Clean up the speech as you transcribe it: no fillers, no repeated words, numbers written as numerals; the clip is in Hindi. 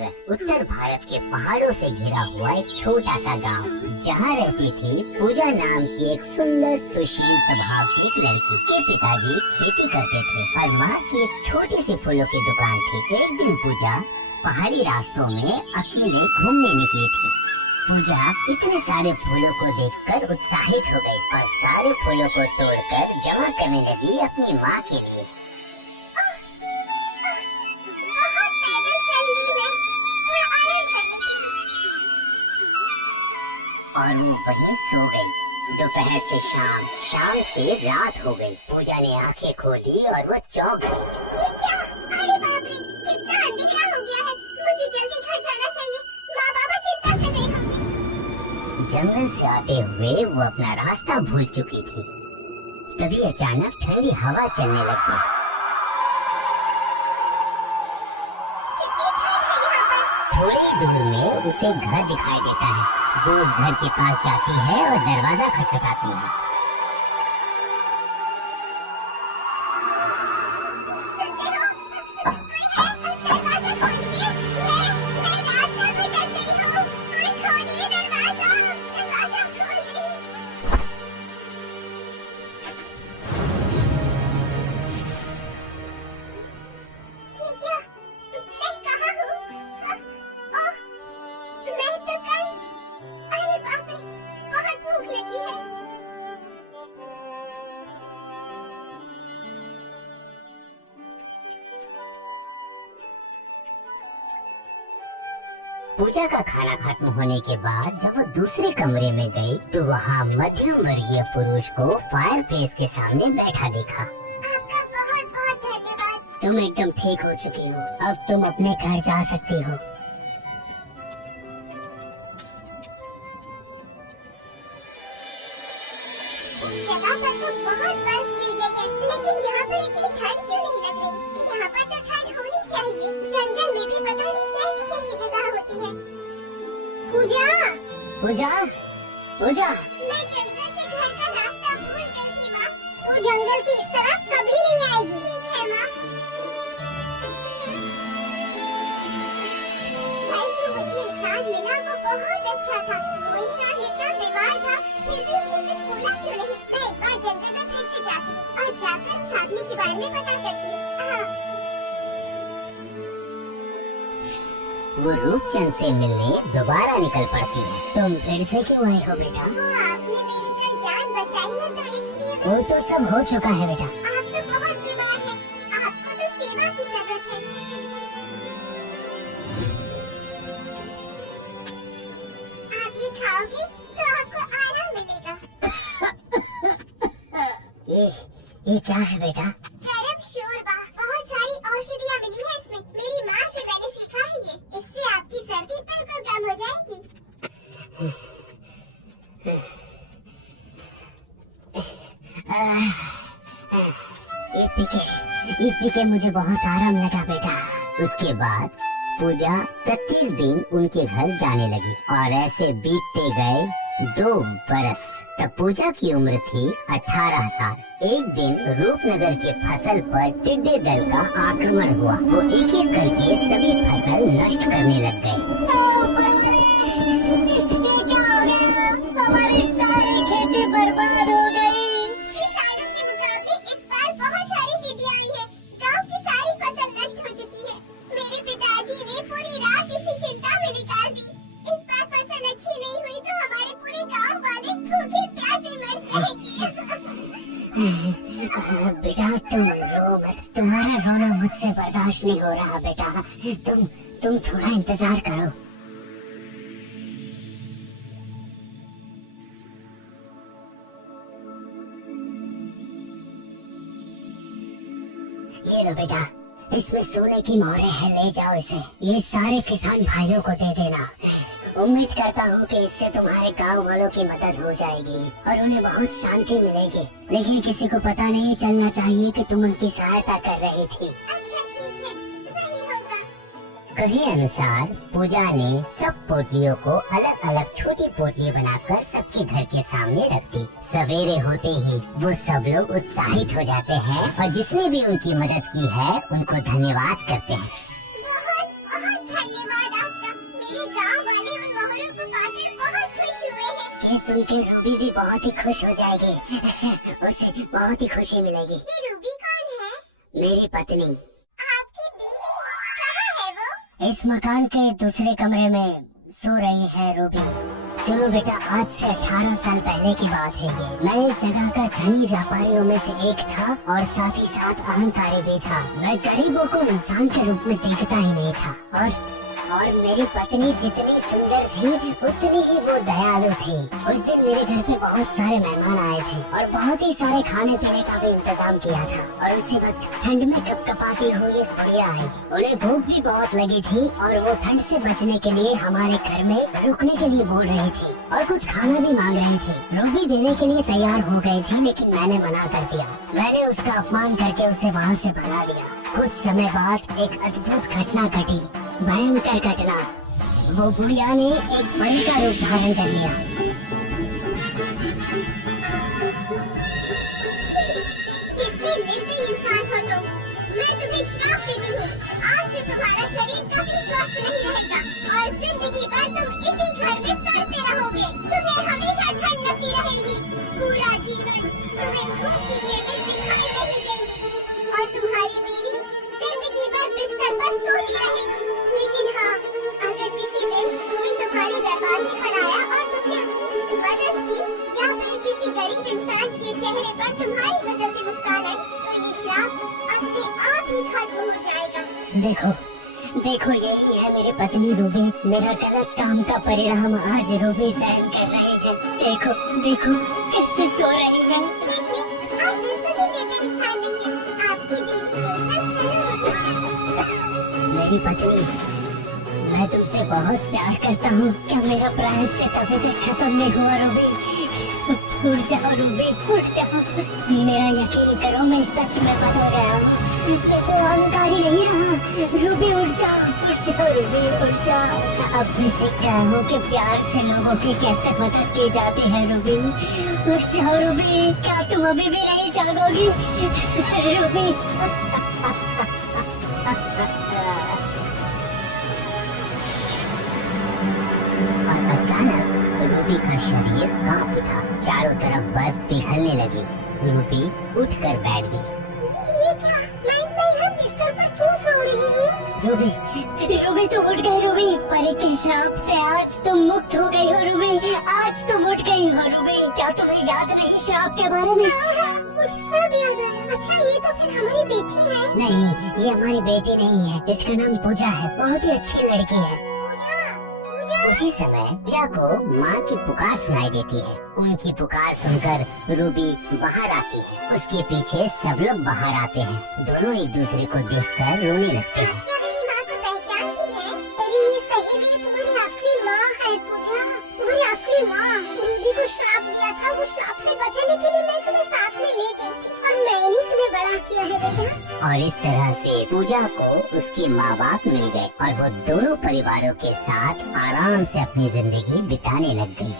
नगर उत्तर भारत के पहाड़ों से घिरा हुआ एक छोटा सा गांव, जहां रहती थी पूजा नाम की एक सुंदर सुशील स्वभाव की एक लड़की के पिताजी खेती करते थे और माँ की एक छोटी सी फूलों की दुकान थी। एक दिन पूजा पहाड़ी रास्तों में अकेले घूमने निकली थी। पूजा इतने सारे फूलों को देखकर उत्साहित हो गई और सारे फूलों को तोड़कर जमा करने लगी अपनी माँ के लिए। और वो वहीं सो गई। दोपहर से शाम, शाम से रात हो गई। पूजा ने आंखें खोली और वो चौंक गई। ये क्या? अरे बाप रे, कितना अंधेरा हो गया है। मुझे जल्दी घर जाना चाहिए। माँ बाबा चिंता कर रहे होंगे। जंगल से आते हुए वो अपना रास्ता भूल चुकी थी। तभी अचानक ठंडी हवा चलने लग गई। कितनी ठंड है यहाँ पर। थोड़ी दूर में उसे घर दिखाई देता है। वो उस घर के पास जाती है और दरवाजा खटखटाती है। सुनते हो? कोई है? दरवाजा खोलिए। मैं रास्ता भटक गई हूँ। कोई खोलिए दरवाजा। दरवाजा खोलिए। ये क्या? मैं कहाँ हूँ? ओह, मैं तो कल। अरे बाप रे, बहुत भूख लगी है। पूजा का खाना खत्म होने के बाद जब वो दूसरे कमरे में गई तो वहाँ मध्यम वर्गीय पुरुष को फायर प्लेस के सामने बैठा देखा। आपका बहुत बहुत धन्यवाद। तुम एकदम ठीक हो चुकी हो। अब तुम अपने घर जा सकती हो। जगह पर तो बहुत बर्फ गिर गई है, लेकिन यहाँ पर इतनी ठंड क्यों नहीं लग रही? यहाँ पर तो ठंड होनी चाहिए। जंगल में भी पता नहीं कैसी कैसी जगह होती है। पूजा, पूजा, पूजा। मैं जंगल से घर का रास्ता भूल गई थी माँ। वो जंगल की इस तरफ कभी नहीं आएगी। ठीक है माँ। भाई जो मुझे इंसान मिला वो बहुत अच्छा था। वो इंसान इतना बीमार था, फिर भी उसने कुछ बोला क्यों नहीं? मैं एक बार जंगल में फिर से जाती और जाकर उस आदमी के बारे में पता करती। हाँ। वो रूपचंद से मिलने दोबारा निकल पड़ती है। तुम फिर से क्यों आई हो बेटा? वो आपने मेरी कल जान बचाई ना, तो इसलिए वो तो सब हो चुका है बेटा। आप तो बहुत बीमार हैं। आपको तो सेवा की जरूरत है। आप ये खाओगे तो आपको आराम मिलेगा। ये क्या है बेटा? गरम शोरबा। बहुत सारी औषधियाँ मिली है इसमें। मेरी माँ से मैंने सीखा है ये। इससे आपकी सर्दी बिल्कुल कम हो जाएगी। ये पी के मुझे बहुत आराम लगा बेटा। उसके बाद पूजा प्रत्येक दिन उनके घर जाने लगी और ऐसे बीतते गए 2 बरस। तब पूजा की उम्र थी 18 साल। एक दिन रूपनगर के फसल पर टिड्डे दल का आक्रमण हुआ। वो एक एक करके सभी फसल नष्ट करने लग गए। हमारी सारी खेती बर्बाद हो गई। इस सालों के मुकाबले इस बार बहुत सारी टिड्डियाँ आई है। गांव की सारी फसल नष्ट हो चुकी है। मेरे पिताजी ने पूरी रात इसी चिंता में निकाल दी। इस बार फसल अच्छी नहीं हुई तो हमारे पूरे गांव वाले भूखे प्यासे मर जाएंगे। बेटा तुम रो मत। तुम्हारा रोना मुझसे बर्दाश्त नहीं हो रहा बेटा। तुम थोड़ा इंतजार करो। ये लो बेटा, इसमें सोने की मोहरें हैं, ले जाओ इसे। ये सारे किसान भाइयों को दे देना। उम्मीद करता हूँ कि इससे तुम्हारे गांव वालों की मदद हो जाएगी और उन्हें बहुत शांति मिलेगी। लेकिन किसी को पता नहीं चलना चाहिए कि तुम उनकी सहायता कर रही थी। अच्छा ठीक है, वही होगा। कहे अनुसार पूजा ने सब पोटलियों को अलग अलग छोटी पोटली बनाकर सबके घर के सामने रख दी। सवेरे होते ही वो सब लोग उत्साहित हो जाते हैं और जिसने भी उनकी मदद की है उनको धन्यवाद करते हैं। बहुत बहुत धन्यवाद ये सुन के रूबी भी बहुत ही खुश हो जाएगी। उसे बहुत ही खुशी मिलेगी। ये रूबी कौन है? मेरी पत्नी। आपकी बीवी? कहाँ है वो? इस मकान के दूसरे कमरे में सो रही है रूबी। सुनो बेटा, आज से 18 साल पहले की बात है ये। मैं इस जगह का धनी व्यापारियों में से एक था और साथ ही साथ अहंकारी भी था। मैं गरीबों को इंसान के रूप में देखता ही नहीं था और मेरी पत्नी जितनी सुंदर थी उतनी ही वो दयालु थी। उस दिन मेरे घर पे बहुत सारे मेहमान आए थे और बहुत ही सारे खाने पीने का भी इंतजाम किया था। और उसी वक्त ठंड में कपकपाती हुई एक बुढ़िया आई। उन्हें भूख भी बहुत लगी थी और वो ठंड से बचने के लिए हमारे घर में रुकने के लिए बोल रही थी और कुछ खाना भी मांग रही थी। रूबी देने के लिए तैयार हो गई थी, लेकिन मैंने मना कर दिया। मैंने उसका अपमान करके उसे वहाँ से भगा दिया। कुछ समय बाद एक अद्भुत घटना घटी, भयंकर घटना। वो बुढ़िया ने एक बलि का रूप धारण कर लिया। कितने निर्दयी इंसान हो तुम। मैं तुम्हें श्राप देती हूँ। आज से तुम्हारा शरीर कभी स्वस्थ नहीं रहेगा और जिंदगी भर तुम इसी घर में सड़ते रहोगे। तुम्हें हमेशा ठंड लगती रहेगी। पूरा जीवन तुम्हें धूप की किरणें दिखाई नहीं देंगी और तुम्हारी बीवी जिंदगी भर बिस्तर पर सोती रहेगी। लेकिन हाँ, अगर किसी दिन कोई तुम्हारे दरवाजे पर आया और तुमने उसकी मदद की या फिर किसी गरीब इंसान के चेहरे पर तुम्हारी वजह से मुस्कान आई, तो ये श्राप अपने आप ही खत्म हो जाएगा। देखो यही है मेरी पत्नी रूबी। मेरा गलत काम का परिणाम आज रूबी सहन कर रही है। देखो कैसे सो रही है। आप बिल्कुल भी निर्दयी इंसान नहीं हैं। आपकी बीवी एकदम सरल। मेरी पत्नी, मैं तुमसे बहुत प्यार करता हूँ। क्या मेरा प्रायश्चित अभी तक खत्म नहीं हुआ रूबी? उठ जाओ रूबी, उठ जाओ। मेरा यकीन करो, मैं सच में बदल गया हूँ। वो अहंकारी नहीं रहा। रूबी उठ जाओ रूबी, उठ जाओ। अब मैं सीख रहा हूँ कि प्यार से लोगों की कैसे मदद की जाती है। रूबी उठ जाओ रूबी। क्या तुम अभी भी नहीं जागोगी रूबी? और अचानक रूबी का शरीर कांप उठा। चारों तरफ बर्फ पिघलने लगी। रूबी उठकर बैठ गई। ये क्या? मैं यहाँ बिस्तर पर क्यों सो रही हूँ? रूबी तुम उठ गई रूबी। परी के श्राप से आज तुम मुक्त हो गई हो रूबी। आज तुम उठ गई हो रूबी। क्या तुम्हें याद नहीं श्राप के बारे में? मुझे सब याद है। अच्छा, ये तो फिर हमारी बेटी है। नहीं, ये हमारी बेटी नहीं है। इसका नाम पूजा है। बहुत ही अच्छी लड़की है। उसी समय पूजा को माँ की पुकार सुनाई देती है। उनकी पुकार सुनकर रूबी बाहर आती है। उसके पीछे सब लोग बाहर आते हैं। दोनों एक दूसरे को देखकर रोने लगते हैं। क्या मेरी माँ को पहचानती है? मेरी ये सहेली तुम्हारी असली माँ है पूजा। तुम्हारी असली माँ। रूबी को श्राप दिया था। वो श्राप से बचने के लिए मैं तुम्हें साथ में ले गई थी और मैंने तुम्हें बड़ा किया है बेटा। और इस तरह से पूजा को उसके माँ बाप मिल गए और वो दोनों परिवारों के साथ आराम से अपनी जिंदगी बिताने लग गई।